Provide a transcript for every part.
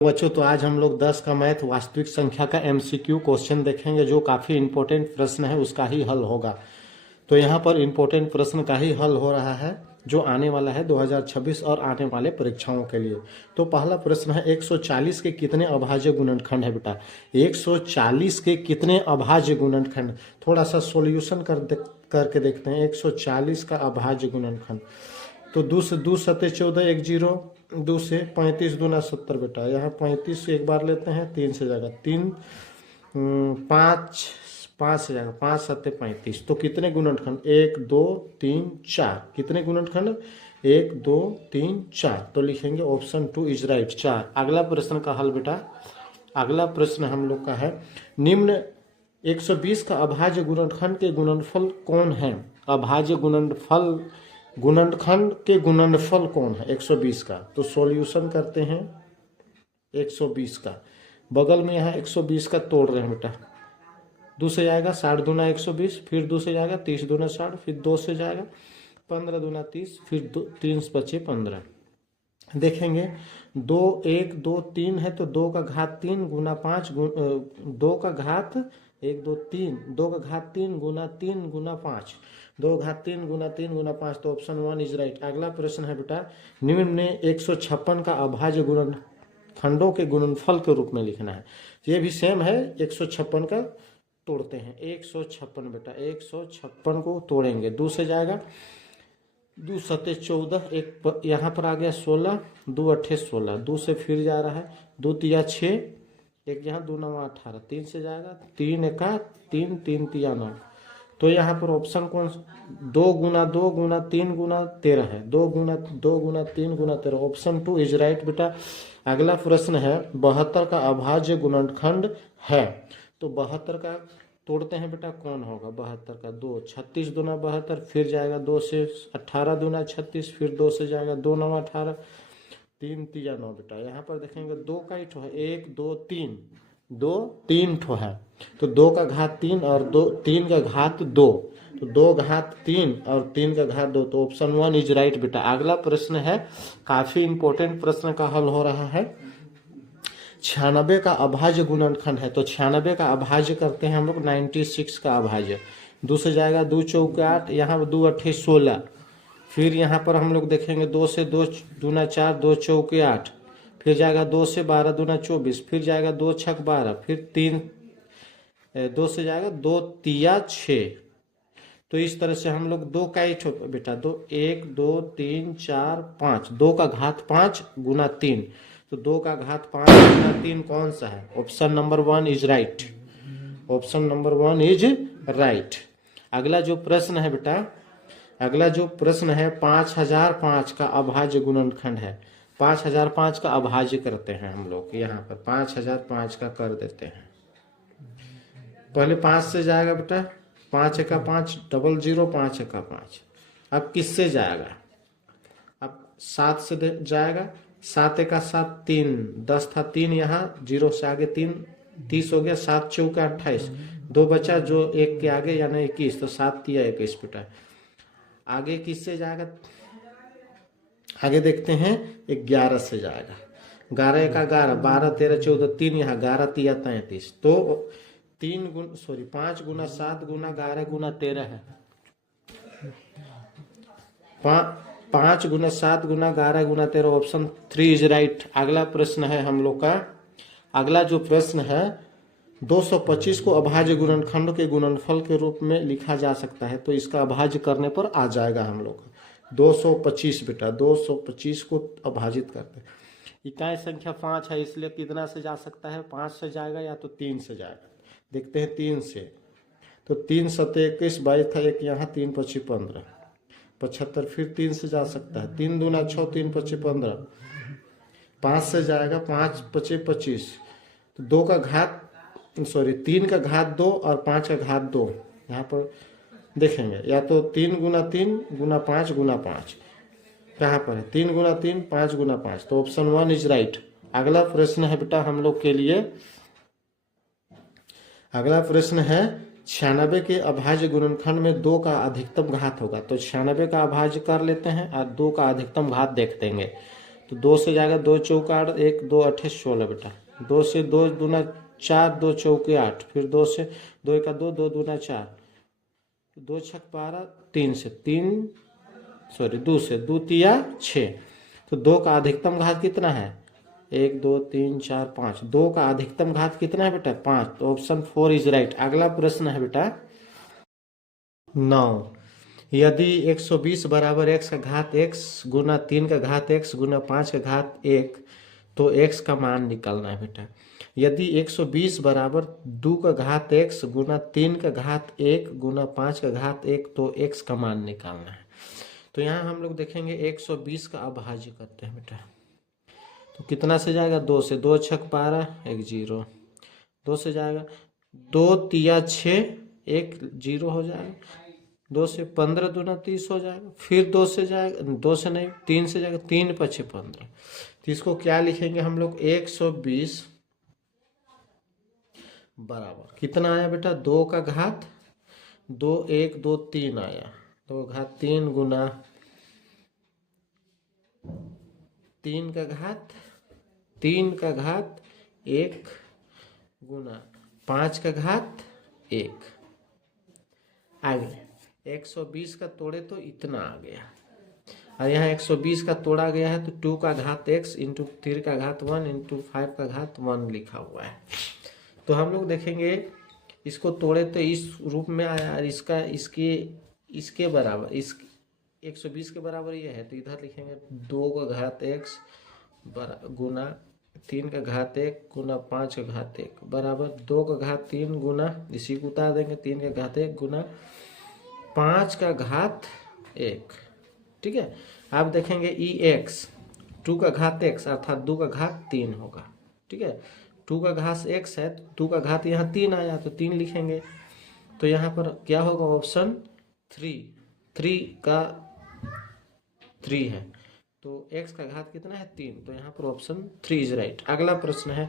बच्चों, तो आज हम लोग 10 का मैथ वास्तविक संख्या का एमसीक्यू क्वेश्चन देखेंगे जो काफ़ी इंपॉर्टेंट प्रश्न है, उसका ही हल होगा। तो यहाँ पर इंपॉर्टेंट प्रश्न का ही हल हो रहा है जो आने वाला है 2026 और आने वाले परीक्षाओं के लिए। तो पहला प्रश्न है 140 के कितने अभाज्य गुणनखंड है बेटा। 140 के कितने अभाज्य गुणनखंड, थोड़ा सा सॉल्यूशन करके देखते हैं। 140 का अभाज्य गुणनखंड तो 2 से 2 सत्ते 14, 1 0, 2 से 35 दूना 70 बेटा। यहाँ 35 से एक बार लेते हैं, 3 से जाएगा 3, 5 5 से जाएगा 5 सत्ते 35। तो कितने गुणनखंड, 1 2 3 4। कितने गुणनखंड, 1 2 3 4। तो लिखेंगे ऑप्शन 2 इज राइट, 4। अगला प्रश्न का हल बेटा, अगला प्रश्न हम लोग का है निम्न 120 का अभाज्य गुणनखंड के गुणनफल कौन है। अभाज्य गुणनखंड के गुणनफल कौन है 120 का। तो सॉल्यूशन करते हैं 120 का। बगल में यहाँ 120 का तोड़ रहे हैं बेटा। 2 से जाएगा 60 दूना 120, फिर 2 से जाएगा 30 दूना 60, फिर 2 से जाएगा 15 दूना 30, फिर 3 बचे 15। देखेंगे 2 1 2 3 है तो 2 का घात 3 गुना 5 2 का घात 1 2 3, 2 का घात 3 गुना 3 गुना 5, 2 घात 3 गुना 3 गुना 5। तो ऑप्शन 1 इज राइट। अगला प्रश्न है बेटा निम्न में 156 का अभाज्य गुणनखंडों के गुणनफल के रूप में लिखना है। ये भी सेम है, 156 का तोड़ते हैं। 156 बेटा, 156 को तोड़ेंगे। 2 से जाएगा 2 सत्ते 14, एक यहाँ पर आ गया 16, 2 अट्ठे 16, 2 से फिर जा रहा है 2 तिया 6, एक यहाँ 2 9 18, 3 से जाएगा 3 एका 3, 3 तिया 9। तो यहाँ पर ऑप्शन कौन सा, 2 गुना 2 गुना 3 गुना 13 है, 2 गुना 2 गुना 3 गुना 13। ऑप्शन 2 इज राइट बेटा। अगला प्रश्न है 72 का अभाज्य गुणनखंड है। तो 72 का तोड़ते हैं बेटा, कौन होगा 72 का। 2 36 दूना 72, फिर जाएगा 2 से 18 दूना 36, फिर 2 से जाएगा 2 9 18, 3 तिया 9 बेटा। यहाँ पर देखेंगे 2 का ही ठो है, 1 2 3, 2 3 ठो है। तो 2 का घात 3 और 3 का घात 2, तो 2 घात 3 और 3 का घात 2। तो ऑप्शन 1 इज राइट बेटा। अगला प्रश्न है काफी इंपॉर्टेंट प्रश्न का हल हो रहा है। 96 का अभाज्य गुणनखंड है। तो 96 का अभाज्य करते हैं हम लोग 96 का अभाज्य। 2 से जाएगा 2 चौके 8, यहाँ 2 अट्ठे 16, फिर यहाँ पर हम लोग देखेंगे 2 से 2 दूना 4, 2 चौके 8, फिर जाएगा 2 से 12 दूना 24, फिर जाएगा 2 छक 12, फिर 2 से जाएगा 2 तिया 6। तो इस तरह से हम लोग 2 का ही बेटा, 2 1 2 3 4 5, 2 का घात 5 गुना 3। तो 2 का घात 5 गुना 3 कौन सा है, option number 1 is right. Option number 1 is right. अगला जो प्रश्न है बेटा, अगला जो प्रश्न है 5005 का अभाज्य गुणनखंड है। 5005 का अभाज्य करते हैं हम लोग। यहाँ पर 5005 का कर देते हैं। पहले 5 से जाएगा बेटा, 5 एका 5 00, 5 एका 5। अब किससे जाएगा, अब 7 से जाएगा, 7 एका 7 3, 10 था 3, यहाँ 0 से आगे 3 30 हो गया, 7 चौका 28, 2 बचा जो 1 के आगे यानी 21, तो 7 तिया 21 बेटा। आगे किससे जाएगा, आगे देखते हैं 11 से जाएगा, 11 का 11, 12 13 14 3, यहाँ 11 तिया 33। तो 5 गुना 7 गुना 11 गुना 13 है, 5 गुना 7 गुना 11 गुना 13। Option 3 is right. अगला प्रश्न है हम लोग का, अगला जो प्रश्न है 225 को अभाज्य गुणनखंड के गुणनफल के रूप में लिखा जा सकता है। तो इसका अभाज्य करने पर आ जाएगा हम लोग 225 बेटा। 225 को अभाजित करते हैं, इकाई संख्या 5 है इसलिए कितना से जा सकता है, 5 से जाएगा या तो 3 से जाएगा। देखते हैं 3 से, तो 3 सत्ते 21 22 था, एक यहाँ 3 25 15 75, फिर 3 से जा सकता है, 3 दूना 6 3 25 15, 5 से जाएगा 5 25 25। तो 2 का घात 3 का घात 2 और 5 का घात 2। यहाँ पर देखेंगे या तो 3 गुना 3 गुना 5 गुना 5, कहाँ पर है 3 गुना 3 5 गुना 5। तो ऑप्शन 1 इज राइट। अगला प्रश्न है बेटा हम लोग के लिए, अगला प्रश्न है 96 के अभाज्य गुणनखंड में 2 का अधिकतम घात होगा। तो 96 का अभाज्य कर लेते हैं और 2 का अधिकतम घात देख देंगे। तो 2 से जाएगा 2 चौका 8, 1 2 8 16 बेटा। 2 से 2 दूना 4, 2 चौके 8, फिर 2 से 2 एका 2, 2 दूना 4, 2 छक 12, 3 से 3 सॉरी 2 से 2 तिया 6। तो 2 का अधिकतम घात कितना है? 1 2 3 4 5। 2 का अधिकतम घात कितना है बेटा? 5। तो ऑप्शन 4 इज राइट। अगला प्रश्न है बेटा 9। यदि 120 बराबर x का घात x गुना 3 का घात x गुना 5 का घात 1, तो x का मान निकालना है बेटा। यदि 120 बराबर 2 का घात x गुना 3 का घात 1 गुना 5 का घात 1, तो x का मान निकालना है। तो यहाँ हम लोग देखेंगे 120 का अभाज्य करते हैं बेटा। तो कितना से जाएगा? 2 से 2 छक 12, 1 0। 2 से जाएगा 2 तिया 6, 1 0 हो जाएगा। 2 से 15 दूना 30 हो जाएगा। फिर 2 से जाएगा 2 से नहीं 3 से जाएगा 3 5 15। तो इसको क्या लिखेंगे हम लोग? 120 बराबर कितना आया बेटा? 2 का घात 2 1 2 3 आया। 2 का घात 3 गुना 3 का घात 3 का घात 1 गुना 5 का घात 1। आगे 120 का तोड़े तो इतना आ गया, और यहाँ 120 का तोड़ा गया है तो 2 का घात x इंटू 3 का घात 1 इंटू 5 का घात 1 लिखा हुआ है। तो हम लोग देखेंगे इसको तोड़े तो इस रूप में आया, और इसका इसके बराबर इस 120 के बराबर ये है, तो इधर लिखेंगे 2 का घात x गुना 3 का घात 1 गुना 5 का घात 1 बराबर 2 का घात 3 गुना, इसी को उतार देंगे, 3 का घात 1 गुना 5 का घात 1। ठीक है। आप देखेंगे x 2 का घात x अर्थात 2 का घात 3 होगा। ठीक है। 2 का घात x है, 2 का घात यहाँ 3 आया तो 3 लिखेंगे। तो यहाँ पर क्या होगा? ऑप्शन 3 का 3 है, तो x का घात कितना है? 3। तो यहाँ पर ऑप्शन 3 इज राइट। अगला प्रश्न है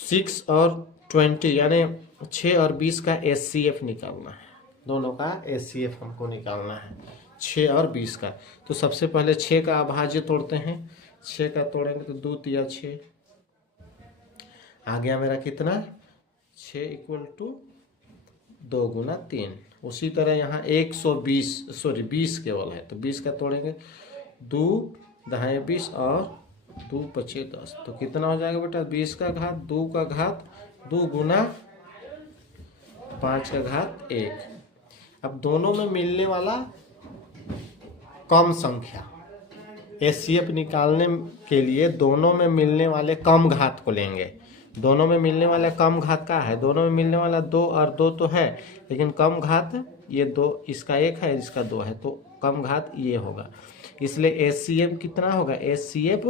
6 और 20 यानी 6 और 20 का HCF निकालना है। दोनों का HCF हमको निकालना है, 6 और 20 का। तो सबसे पहले 6 का अभाज्य तोड़ते हैं। 6 का तोड़ेंगे तो 2 तिया 6 आ गया मेरा कितना? 6 इक्वल टू 2 गुना 3। उसी तरह यहाँ 20 केवल है, तो 20 का तोड़ेंगे 2 दहाई 20 और 2 पचे 10। तो कितना हो जाएगा बेटा? 20 का घात 2 का घात 2 गुना 5 का घात 1। अब दोनों में मिलने वाला कम संख्या, HCF निकालने के लिए दोनों में मिलने वाले कम घात को लेंगे। दोनों में मिलने वाला कम घात का है, दोनों में मिलने वाला 2 और 2 तो है, लेकिन कम घात ये 2, इसका 1 है, इसका 2 है, तो कम घात ये होगा। इसलिए HCF कितना होगा? HCF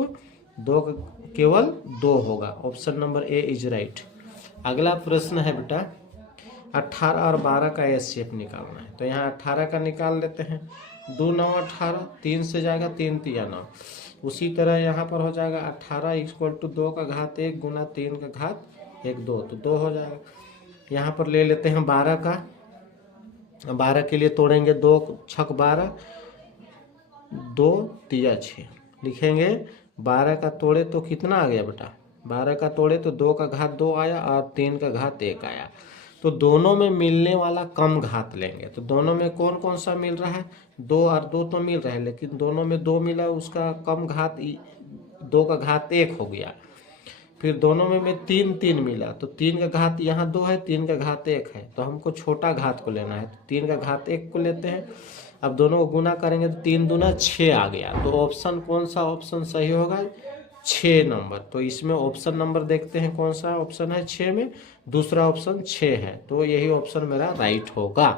2 केवल 2 होगा। Option number A is right. अगला प्रश्न है बेटा 18 और 12 का HCF निकालना है। तो यहाँ 18 का निकाल लेते हैं। 2 9 18, 3 से जाएगा 3 तिया 9। उसी तरह यहाँ पर हो जाएगा 18 इक्वल टू 2 का घात 1 गुना 3 का घात 1 2, तो 2 हो जाएगा। यहाँ पर ले लेते हैं 12 का। 12 के लिए तोड़ेंगे 2 छक 12, 2 तिया 6 लिखेंगे। 12 का तोड़े तो कितना आ गया बेटा? 12 का तोड़े तो 2 का घात 2 आया और 3 का घात 1 आया। तो दोनों में मिलने वाला कम घात लेंगे। तो दोनों में कौन कौन सा मिल रहा है? 2 और 2 तो मिल रहा है, लेकिन दोनों में 2 मिला, उसका कम घात 2 का घात 1 हो गया। फिर दोनों में 3 मिला, तो 3 का घात यहाँ 2 है, 3 का घात 1 है, तो हमको छोटा घात को लेना है, तो 3 का घात 1 को लेते हैं। अब दोनों को गुना करेंगे तो 3 दूना 6 आ गया। तो ऑप्शन कौन सा ऑप्शन सही होगा? 6 नंबर। तो इसमें ऑप्शन नंबर देखते हैं कौन सा ऑप्शन है 6 में। दूसरा ऑप्शन 6 है, तो यही ऑप्शन मेरा राइट होगा।